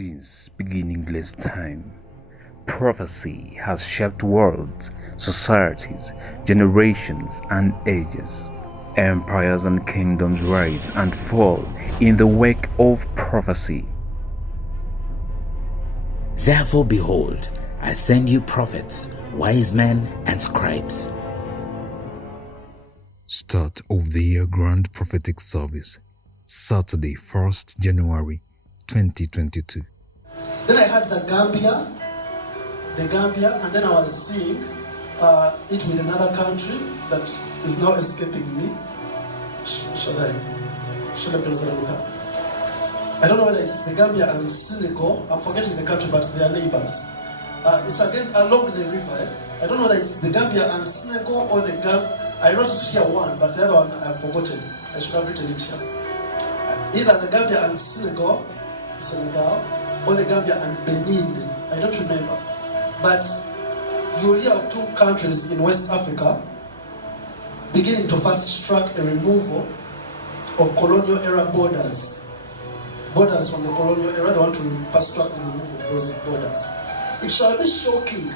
Since beginningless time, prophecy has shaped worlds, societies, generations, and ages. Empires and kingdoms rise and fall in the wake of prophecy. Therefore, behold, I send you prophets, wise men, and scribes. Start of the year Grand Prophetic Service, Saturday, 1st January 2022. Then I had the Gambia, and then I was seeing it with another country that is now escaping me. Should I look up? I don't know whether it's the Gambia and Senegal. I'm forgetting the country, but they are neighbors. It's again along the river. I don't know whether it's the Gambia and Senegal or the Gambia. I wrote it here one, but the other one I've forgotten. I should have written it here. Either the Gambia and Senegal, or the Gambia and Benin. I don't remember. But you'll hear of two countries in West Africa beginning to fast track a removal of colonial era borders. Borders from the colonial era, they want to fast track the removal of those borders. It shall be shocking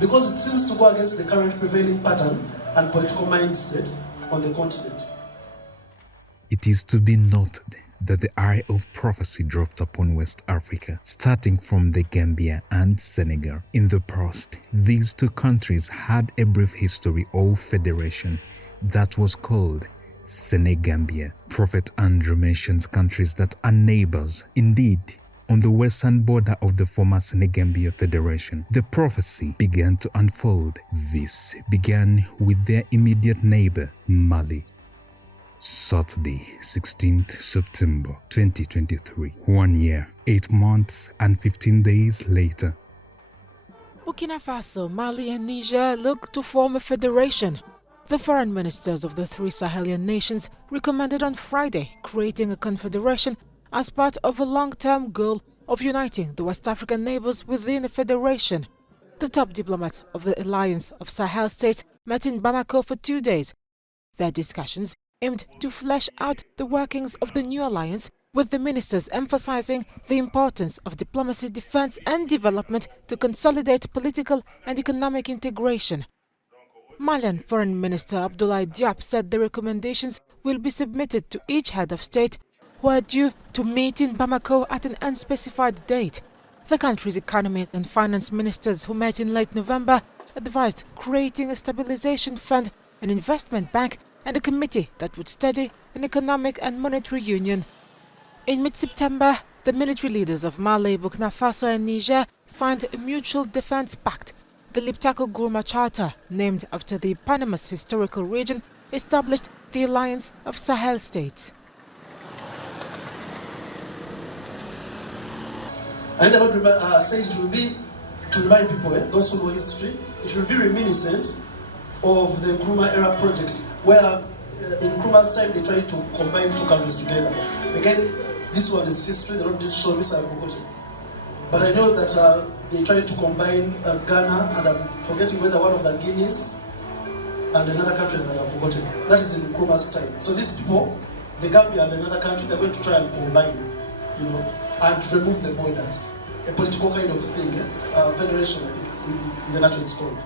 because it seems to go against the current prevailing pattern and political mindset on the continent. It is to be noted that the eye of prophecy dropped upon West Africa, starting from the Gambia and Senegal. In the past, these two countries had a brief history of federation that was called Senegambia. Prophet Andrew mentions countries that are neighbors. Indeed, on the western border of the former Senegambia Federation, the prophecy began to unfold. This began with their immediate neighbor, Mali. Saturday, 16th September 2023. 1 year, 8 months and 15 days later. Burkina Faso, Mali and Niger look to form a federation. The foreign ministers of the three Sahelian nations recommended on Friday creating a confederation as part of a long-term goal of uniting the West African neighbors within a federation. The top diplomats of the Alliance of Sahel states met in Bamako for 2 days. Their discussions aimed to flesh out the workings of the new alliance, with the ministers emphasizing the importance of diplomacy, defense and development to consolidate political and economic integration. Malian Foreign Minister Abdoulaye Diop said the recommendations will be submitted to each head of state who are due to meet in Bamako at an unspecified date. The country's economy and finance ministers who met in late November advised creating a stabilization fund, an investment bank and a committee that would study an economic and monetary union. In mid-September, the military leaders of Mali, Burkina Faso and Niger signed a mutual defense pact. The Liptako-Gourma Charter, named after the eponymous historical region, established the Alliance of Sahel States. And I said it will be, to remind people, those who know history, it will be reminiscent of the Nkrumah era project, where in Nkrumah's time they tried to combine two countries together. Again, this one is history, the Lord did show me, so I've forgotten. But I know that they tried to combine Ghana, and I'm forgetting whether one of the Guineas, and another country that I've forgotten. That is in Nkrumah's time. So these people, the Gambia and another country, they're going to try and combine, and remove the borders. A political kind of thing, federation, I think, in the natural it's called.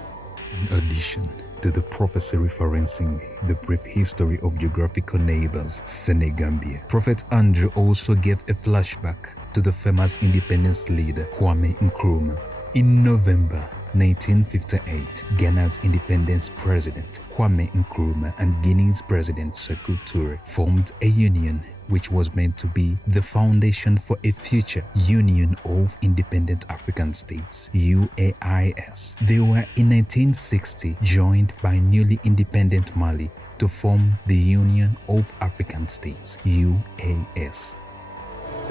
In addition to the prophecy referencing the brief history of geographical neighbors, Senegambia, Prophet Andrew also gave a flashback to the famous independence leader Kwame Nkrumah. In November 1958, Ghana's independence president Kwame Nkrumah and Guinea's president Sékou Touré formed a union which was meant to be the foundation for a future Union of Independent African States, UAIS. They were in 1960 joined by newly independent Mali to form the Union of African States, UAS.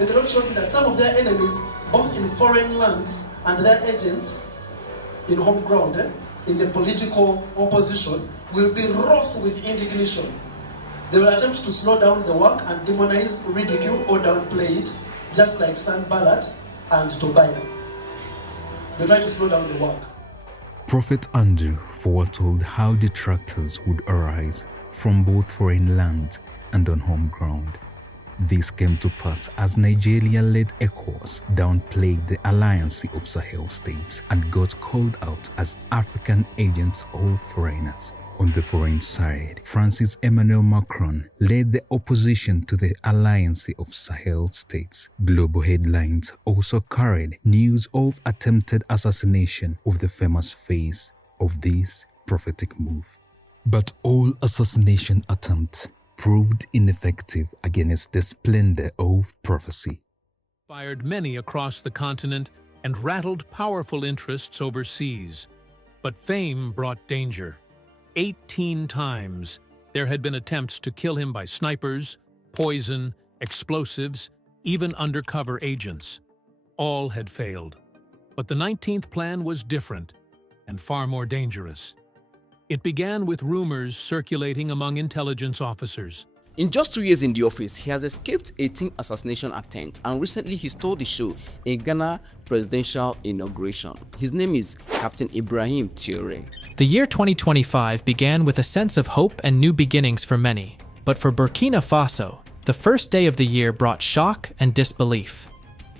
And the Lord showed me that some of their enemies, both in foreign lands and their agents in home ground, in the political opposition, will be wroth with indignation. They will attempt to slow down the work and demonize, ridicule or downplay it, just like Sanballat and Tobiah. They try to slow down the work. Prophet Andrew foretold how detractors would arise from both foreign land and on home ground. This came to pass as Nigeria-led ECOWAS downplayed the alliance of Sahel states and got called out as African agents or foreigners. On the foreign side, Francis Emmanuel Macron led the opposition to the alliance of Sahel states. Global headlines also carried news of attempted assassination of the famous face of this prophetic move. But all assassination attempts proved ineffective against the splendor of prophecy. Inspired many across the continent and rattled powerful interests overseas. But fame brought danger. 18 times there had been attempts to kill him by snipers, poison, explosives, even undercover agents. All had failed. But the 19th plan was different and far more dangerous. It began with rumors circulating among intelligence officers. In just 2 years in the office, he has escaped 18 assassination attempts, and recently he stole the show in Ghana presidential inauguration. His name is Captain Ibrahim Traoré. The year 2025 began with a sense of hope and new beginnings for many. But for Burkina Faso, the first day of the year brought shock and disbelief.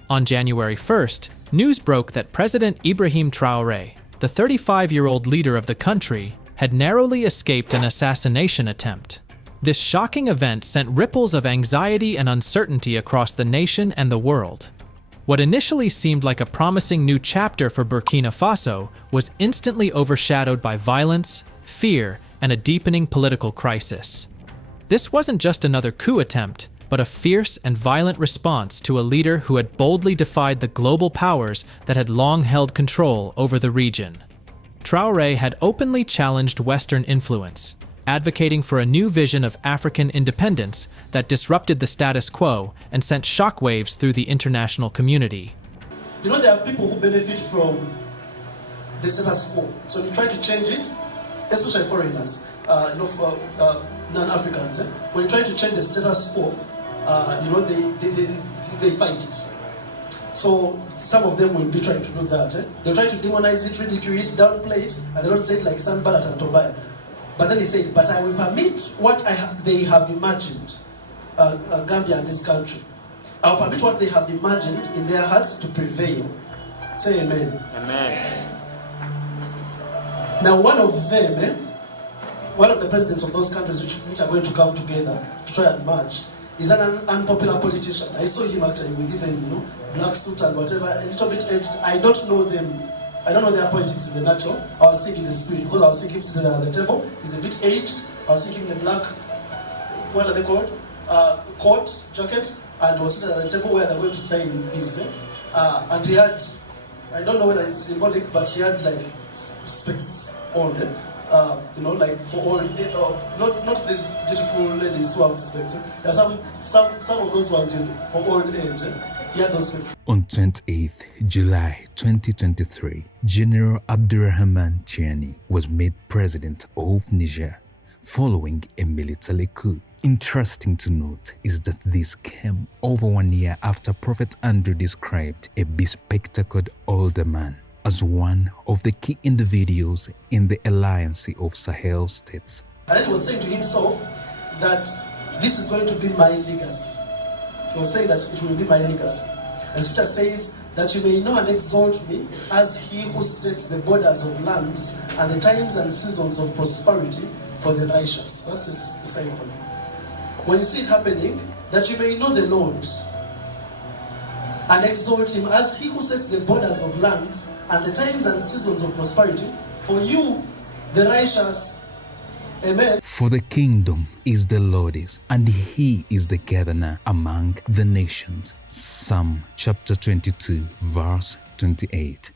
On January 1st, news broke that President Ibrahim Traoré, the 35-year-old leader of the country, had narrowly escaped an assassination attempt. This shocking event sent ripples of anxiety and uncertainty across the nation and the world. What initially seemed like a promising new chapter for Burkina Faso was instantly overshadowed by violence, fear, and a deepening political crisis. This wasn't just another coup attempt, but a fierce and violent response to a leader who had boldly defied the global powers that had long held control over the region. Traoré had openly challenged Western influence, advocating for a new vision of African independence that disrupted the status quo and sent shockwaves through the international community. You know, there are people who benefit from the status quo. So if you try to change it, especially foreigners, non-Africans, when you try to change the status quo, they fight it. So some of them will be trying to do that. They try to demonize it, ridicule it, downplay it, and they don't say it like Sanballat and Tobiah. But then they said, but I will permit what they have imagined, Gambia and this country. I will permit what they have imagined in their hearts to prevail. Say amen. Amen. Now one of them, one of the presidents of those countries which are going to come together to try and march, is an unpopular politician. I saw him actually with even, black suit and whatever, a little bit aged. I don't know them. I don't know their politics in the natural. I was thinking the spirit, because I was thinking him sitting at the table. He's a bit aged. I was thinking the black, what are they called? Coat, jacket, and was sitting at the table where they're going to sign this. And he had, I don't know whether it's symbolic, but he had like specs on, like for all, not these beautiful ladies who have specs. There are some of those ones for old age. He had those specs. On 28th July 2023, General Abdurrahman Tiani was made president of Niger following a military coup. Interesting to note is that this came over 1 year after Prophet Andrew described a bespectacled older man as one of the key individuals in the alliance of Sahel states. And then he was saying to himself that this is going to be my legacy. He was saying that it will be my legacy. And Scripture says that you may know and exalt me as he who sets the borders of lands and the times and seasons of prosperity for the righteous. That's his saying for me. When you see it happening, that you may know the Lord and exalt him as he who sets the borders of lands and the times and seasons of prosperity for you, the righteous. Amen. For the kingdom is the Lord's, and he is the governor among the nations. Psalm chapter 22, verse 28.